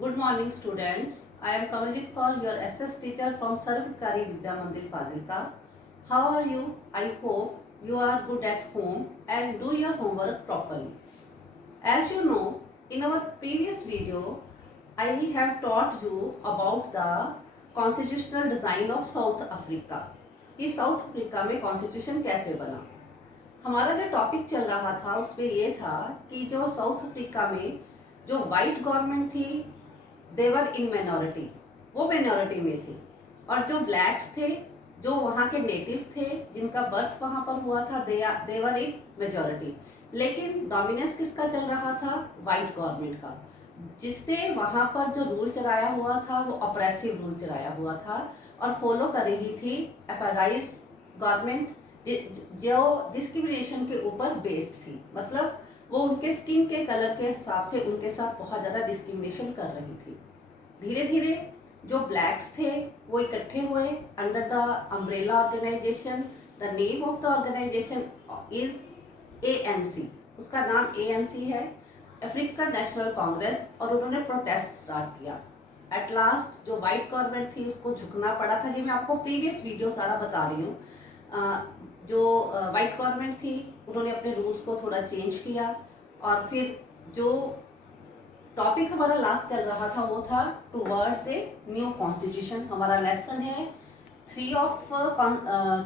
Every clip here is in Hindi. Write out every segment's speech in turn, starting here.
Good morning, students. I am Kamaljit Kaur, your SS teacher from Sarvadkari Vidya Mandir Fazilka. How are you? I hope you are good at home and do your homework properly. As you know, in our previous video, I have taught you about the constitutional design of South Africa. कि साउथ अफ्रीका में कॉन्स्टिट्यूशन कैसे बना। हमारा जो टॉपिक चल रहा था उसमें ये था कि जो साउथ अफ्रीका में जो वाइट गवर्नमेंट थी देवर इन माइनॉरिटी, वो माइनॉरिटी में थी, और जो ब्लैक्स थे, जो वहाँ के नेटिव्स थे, जिनका बर्थ वहाँ पर हुआ था, देवर इन मेजॉरिटी। लेकिन डोमिनेंस किसका चल रहा था? वाइट गवर्नमेंट का, जिसने वहाँ पर जो रूल चलाया हुआ था वो ऑप्रेसिव रूल चलाया हुआ था और फॉलो कर रही थी अपाराइज गवर्नमेंट, जो डिस्क्रिमिनेशन के ऊपर बेस्ड थी। मतलब वो उनके स्किन के कलर के हिसाब से उनके साथ बहुत ज़्यादा डिस्क्रिमिनेशन कर रही थी। धीरे धीरे जो ब्लैक्स थे वो इकट्ठे हुए under the umbrella organisation. The name of the organisation is ANC। उसका नाम ANC है, अफ्रीकन नेशनल कांग्रेस। और उन्होंने प्रोटेस्ट स्टार्ट किया। एट लास्ट जो वाइट गवर्नमेंट थी उसको झुकना पड़ा था। जी मैं आपको प्रीवियस वीडियो सारा बता रही हूँ। जो वाइट गवर्नमेंट थी उन्होंने अपने रूल्स को थोड़ा चेंज किया, और फिर जो टॉपिक हमारा लास्ट चल रहा था वो था टूवर्ड्स ए न्यू कॉन्स्टिट्यूशन। हमारा लेसन है 3 ऑफ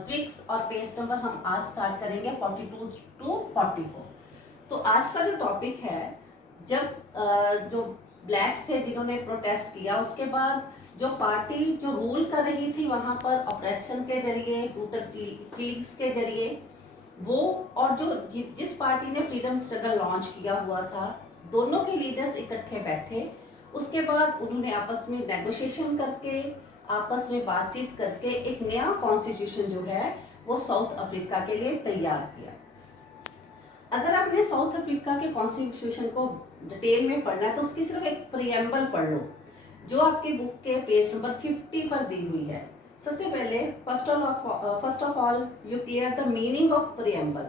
6 और पेज नंबर हम आज स्टार्ट करेंगे 42 to 44। तो आज का जो टॉपिक है, जब जो ब्लैक्स थे जिन्होंने प्रोटेस्ट किया, उसके बाद जो पार्टी जो रूल कर रही थी वहाँ पर ऑपरेशन के जरिए, ब्रूटल किलिंग्स के जरिए, वो और जो जिस पार्टी ने फ्रीडम स्ट्रगल लॉन्च किया हुआ था, दोनों के लीडर्स इकट्ठे बैठे। उसके बाद उन्होंने आपस में नेगोशिएशन करके, आपस में बातचीत करके एक नया कॉन्स्टिट्यूशन जो है वो साउथ अफ्रीका के लिए तैयार किया। अगर आपने साउथ अफ्रीका के कॉन्स्टिट्यूशन को डिटेल में पढ़ना है तो उसकी सिर्फ एक प्रीएम्बल पढ़ लो, जो आपके बुक के पेज नंबर 50 पर दी हुई है। सबसे पहले first of all you clear the meaning of preamble.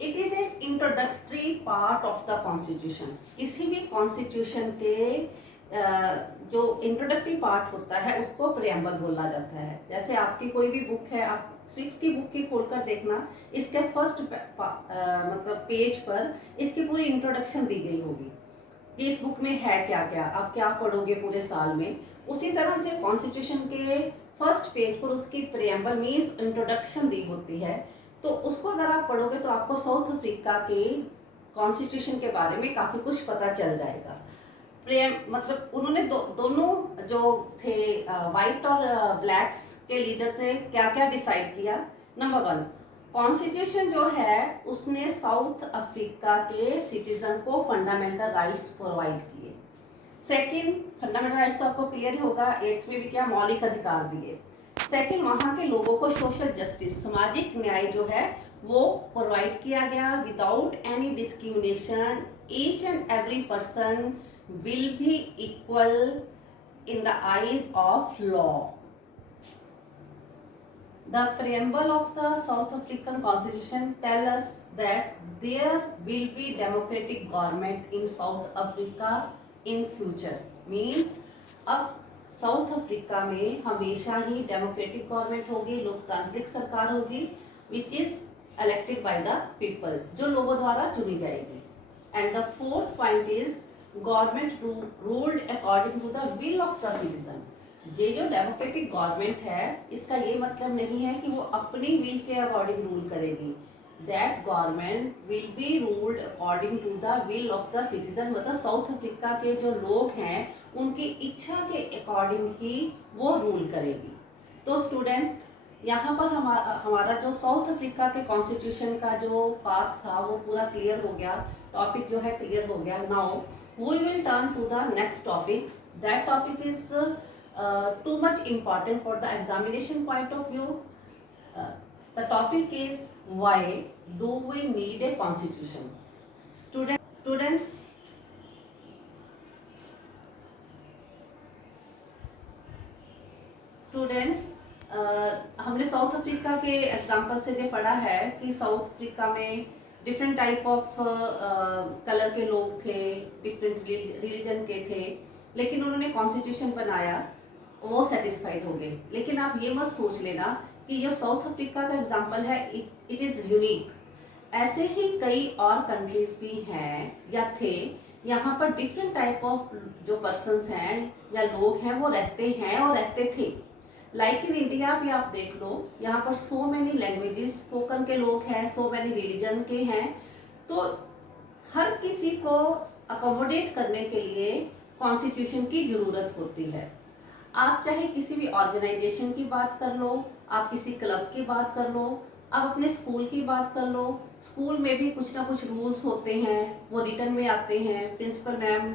It is a introductory part of the constitution. किसी भी कॉन्स्टिट्यूशन के जो इंट्रोडक्टरी पार्ट होता है उसको प्रीएम्बल बोला जाता है। जैसे आपकी कोई भी बुक है, आप 6 की बुक की खोलकर देखना, इसके फर्स्ट मतलब पेज पर इसकी पूरी इंट्रोडक्शन दी गई होगी कि इस बुक में है क्या क्या, आप क्या पढ़ोगे पूरे साल में। उसी तरह से कॉन्स्टिट्यूशन के फर्स्ट पेज पर उसकी प्रीएम्बल मीन्स इंट्रोडक्शन दी होती है। तो उसको अगर आप पढ़ोगे तो आपको साउथ अफ्रीका के कॉन्स्टिट्यूशन के बारे में काफ़ी कुछ पता चल जाएगा। मतलब उन्होंने दोनों जो थे वाइट और ब्लैक्स के लीडर से क्या क्या डिसाइड किया। नंबर 1, कॉन्स्टिट्यूशन जो है उसने साउथ अफ्रीका के सिटीजन को फंडामेंटल राइट्स प्रोवाइड किए। सेकंड, फंडामेंटल राइट्स तो आपको क्लियर होगा, 8th में भी क्या मौलिक अधिकार दिए। सेकंड, वहाँ के लोगों को सोशल जस्टिस, सामाजिक न्याय जो है वो प्रोवाइड किया गया without any discrimination. Each and every person will be equal in the eyes of law. The preamble of the South African Constitution tell us that there will be democratic government in South Africa in future. Means अब साउथ अफ्रीका में हमेशा ही डेमोक्रेटिक गवर्नमेंट होगी, लोकतांत्रिक सरकार होगी, which is elected by the people, जो लोगों द्वारा चुनी जाएगी। And the fourth point is government ruled according to the will of the citizen. ये जो डेमोक्रेटिक गवर्नमेंट है इसका ये मतलब नहीं है कि वो अपनी विल के अकॉर्डिंग रूल करेगी। That government will be ruled according to the will of the citizen. मतलब साउथ अफ्रीका के जो लोग हैं उनकी इच्छा के अकॉर्डिंग ही वो रूल करेगी। तो स्टूडेंट, यहाँ पर हमारा जो साउथ अफ्रीका के कॉन्स्टिट्यूशन का जो पाथ था वो पूरा क्लियर हो गया, टॉपिक जो है क्लियर हो गया। Now we will turn to the next topic. That topic is too much important for the examination point of view. The topic is why do we need a constitution? Students, हमने साउथ अफ्रीका के एग्जाम्पल से ये पढ़ा है कि साउथ अफ्रीका में डिफरेंट टाइप ऑफ कलर के लोग थे, डिफरेंट रिलीजन के थे। लेकिन उन्होंने कॉन्स्टिट्यूशन बनाया, वो सेटिस्फाइड हो गए। लेकिन आप ये मत सोच लेना कि ये साउथ अफ्रीका का एग्जाम्पल है, इट इज़ यूनिक। ऐसे ही कई और कंट्रीज भी हैं या थे, यहाँ पर डिफरेंट टाइप ऑफ जो पर्सन्स हैं या लोग हैं वो रहते हैं और रहते थे। लाइक इन इंडिया भी आप देख लो, यहाँ पर सो मैनी लैंग्वेजेस स्पोकन के लोग हैं, सो मैनी रिलीजन के हैं। तो हर किसी को अकोमोडेट करने के लिए कॉन्स्टिट्यूशन की ज़रूरत होती है। आप चाहे किसी भी ऑर्गेनाइजेशन की बात कर लो, आप किसी क्लब की बात कर लो, आप अपने स्कूल की बात कर लो। स्कूल में भी कुछ ना कुछ रूल्स होते हैं, वो रिटर्न में आते हैं। प्रिंसिपल मैम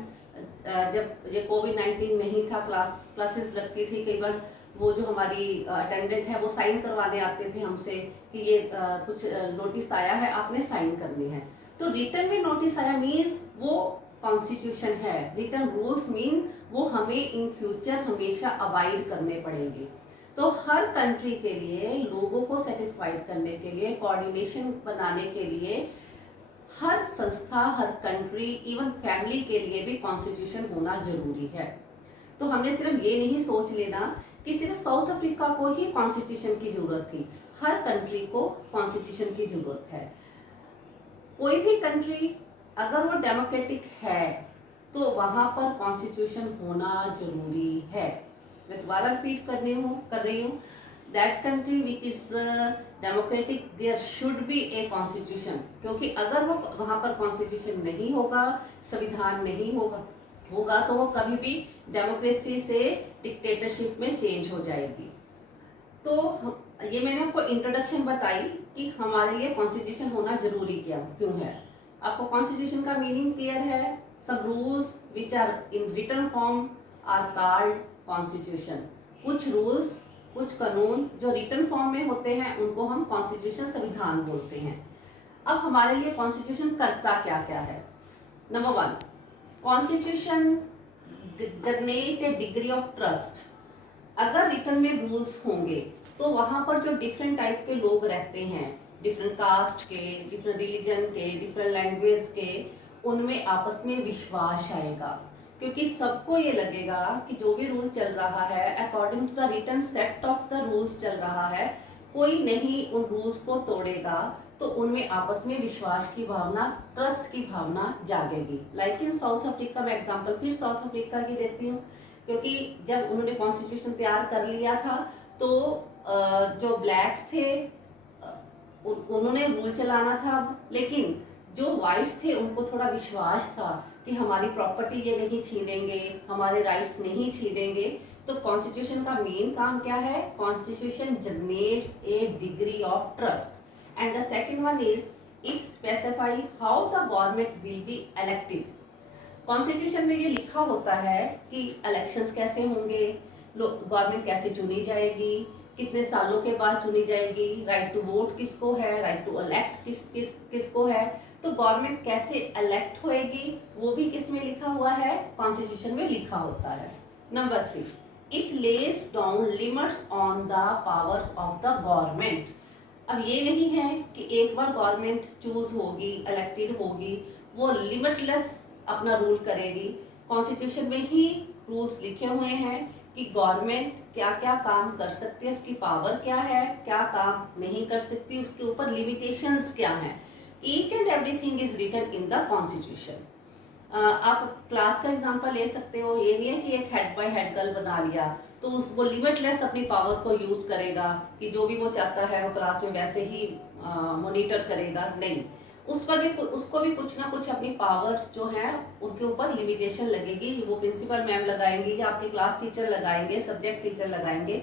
जब ये कोविड-19 नहीं था, क्लासेस लगती थी, कई बार वो जो हमारी अटेंडेंट है वो साइन करवाने आते थे हमसे कि ये कुछ नोटिस आया है, आपने साइन करनी है। तो रिटर्न में नोटिस आया मीन्स वो कॉन्स्टिट्यूशन है। रिटर्न रूल्स मीन वो हमें इन फ्यूचर हमेशा अवॉइड करने पड़ेंगे। तो हर कंट्री के लिए, लोगों को सेटिस्फाइड करने के लिए, कोऑर्डिनेशन बनाने के लिए, हर संस्था, हर कंट्री, इवन फैमिली के लिए भी कॉन्स्टिट्यूशन होना जरूरी है। तो हमने सिर्फ ये नहीं सोच लेना कि सिर्फ साउथ अफ्रीका को ही कॉन्स्टिट्यूशन की जरूरत थी, हर कंट्री को कॉन्स्टिट्यूशन की जरूरत है। कोई भी कंट्री अगर वो डेमोक्रेटिक है तो वहाँ पर कॉन्स्टिट्यूशन होना जरूरी है। मैं दोबारा रिपीट कर रही हूँ, that country which is democratic there should be a constitution. क्योंकि अगर वो वहाँ पर कॉन्स्टिट्यूशन नहीं होगा, संविधान नहीं होगा तो वो कभी भी डेमोक्रेसी से डिक्टेटरशिप में चेंज हो जाएगी। तो ये मैंने आपको इंट्रोडक्शन बताई कि हमारे लिए कॉन्स्टिट्यूशन होना जरूरी क्यों है। आपको कॉन्स्टिट्यूशन का मीनिंग क्लियर है। सब rules which are in written form are called constitution. कुछ रूल्स, कुछ कानून जो रिटन फॉर्म में होते हैं उनको हम कॉन्स्टिट्यूशन, संविधान बोलते हैं। अब हमारे लिए कॉन्स्टिट्यूशन करता क्या क्या है। Number 1, constitution generate a degree of trust. अगर रिटर्न में रूल्स होंगे तो वहाँ पर जो डिफरेंट टाइप के लोग रहते हैं, डिफरेंट कास्ट के, डिफरेंट रिलीजन के, डिफरेंट लैंग्वेज के, उनमें आपस में विश्वास आएगा। क्योंकि सबको ये लगेगा कि जो भी रूल चल रहा है according to the written set of the rules चल रहा है, कोई नहीं उन रूल्स को तोड़ेगा। तो उनमें आपस में विश्वास की भावना, ट्रस्ट की भावना जागेगी। लाइक इन साउथ अफ्रीका में एग्जांपल फिर साउथ अफ्रीका की देती हूँ, क्योंकि जब उन्होंने कॉन्स्टिट्यूशन तैयार कर लिया था तो जो ब्लैक्स थे उन्होंने रूल चलाना था। लेकिन जो वाइट्स थे उनको थोड़ा विश्वास था कि हमारी प्रॉपर्टी ये नहीं छीनेंगे, हमारे राइट्स नहीं छीनेंगे। तो कॉन्स्टिट्यूशन का मेन काम क्या है? Constitution generates A degree of trust. And the second one is it specify how the government will be elected. Constitution में ये लिखा होता है कि इलेक्शंस कैसे होंगे, गवर्नमेंट कैसे चुनी जाएगी, कितने सालों के बाद चुनी जाएगी, राइट टू वोट किसको है, राइट टू इलेक्ट किसको है। तो गवर्नमेंट कैसे इलेक्ट होएगी वो भी किस में लिखा हुआ है? कॉन्स्टिट्यूशन में लिखा होता है। Number 3, it less down limits on the powers of the government. अब ये नहीं है कि एक बार गवर्नमेंट चूज होगी, इलेक्टेड होगी, वो लिमिटलेस अपना रूल करेगी। कॉन्स्टिट्यूशन में ही रूल्स लिखे हुए हैं कि गवर्नमेंट क्या क्या काम कर सकती है, उसकी पावर क्या है, क्या काम नहीं कर सकती, उसके ऊपर लिमिटेशंस क्या हैं। Each and everything is written in the constitution. आप क्लास का एग्जांपल ले सकते हो। ये नहीं है कि एक हेड बाय हेड गर्ल बना लिया तो वो लिमिटलेस अपनी पावर को यूज करेगा कि जो भी वो चाहता है वो क्लास में वैसे ही मॉनिटर करेगा। नहीं, उसको भी कुछ ना कुछ अपनी पावर्स जो हैं उनके ऊपर लिमिटेशन लगेगी। वो प्रिंसिपल मैम लगाएंगे या आपके क्लास टीचर लगाएंगे, सब्जेक्ट टीचर लगाएंगे।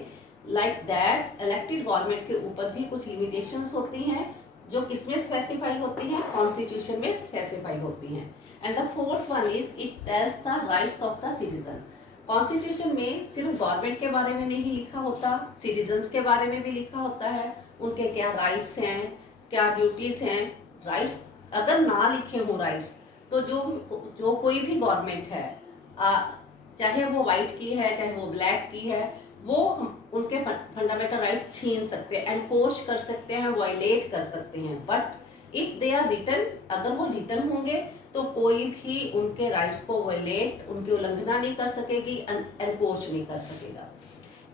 लाइक दैट इलेक्टेड गवर्नमेंट के ऊपर भी कुछ लिमिटेशंस होती हैं जो किसमें स्पेसिफाई होती हैं? कॉन्स्टिट्यूशन में स्पेसिफाई होती हैं। And the fourth one is it tells the rights of the citizen. Constitution में सिर्फ गवर्नमेंट के बारे में नहीं लिखा होता, सिटीजन्स के बारे में भी लिखा होता है। उनके क्या राइट्स हैं, क्या ड्यूटीज हैं। राइट्स अगर ना लिखे हो राइट्स तो जो कोई भी गवर्नमेंट है, चाहे वो वाइट की है चाहे वो ब्लैक की है, वो उनके फंडामेंटल राइट्स छीन सकते हैं, एनकोच कर सकते हैं, वायलेट कर सकते हैं। But if they are written, अगर वो रिटन होंगे तो कोई भी उनके राइट्स को वायलेट, उनकी उल्लंघना नहीं कर सकेगी, एनकोच नहीं कर सकेगा।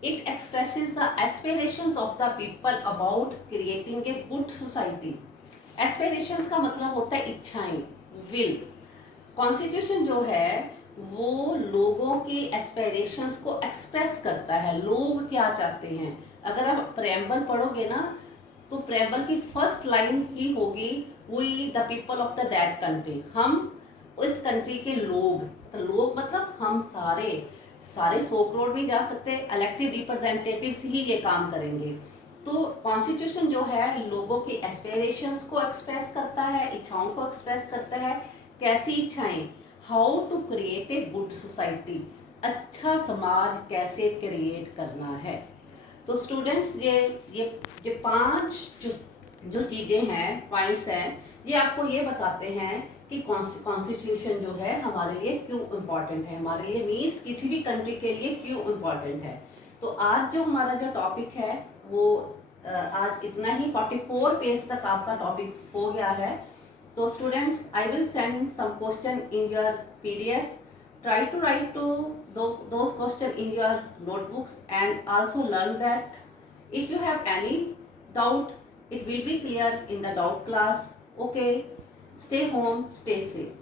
It expresses the aspirations of the people about creating a good society. Aspirations का मतलब होता है इच्छाएं, विल। कॉन्स्टिट्यूशन जो है वो लोगों की एस्पिरेशंस को एक्सप्रेस करता है, लोग क्या चाहते हैं। अगर आप प्रेम्बल पढ़ोगे ना तो प्रेम्बल की फर्स्ट लाइन ही होगी we the people of the that country, हम उस कंट्री के लोग। तो लोग मतलब हम सारे, सारे 100 करोड़ नहीं जा सकते, इलेक्टेड रिप्रेजेंटेटिव्स ही ये काम करेंगे। तो कॉन्स्टिट्यूशन जो है लोगों की एस्पिरेशंस को एक्सप्रेस करता है, इच्छाओं को एक्सप्रेस करता है। कैसी इच्छाएं? How to create a good society, अच्छा समाज कैसे क्रिएट करना है। तो स्टूडेंट्स ये 5 जो चीज़ें हैं, पॉइंट्स हैं, ये आपको ये बताते हैं कि कॉन्स्टिट्यूशन जो है हमारे लिए क्यों इम्पॉर्टेंट है, हमारे लिए मीन्स किसी भी कंट्री के लिए क्यों इम्पॉर्टेंट है। तो आज जो हमारा जो टॉपिक है वो आज इतना ही, 44 पेज तक आपका टॉपिक हो गया है। तो students, I will send some question in your PDF. Try to write to those questions in your notebooks, and also learn that if you have any doubt, it will be clear in the doubt class. Okay, stay home, stay safe.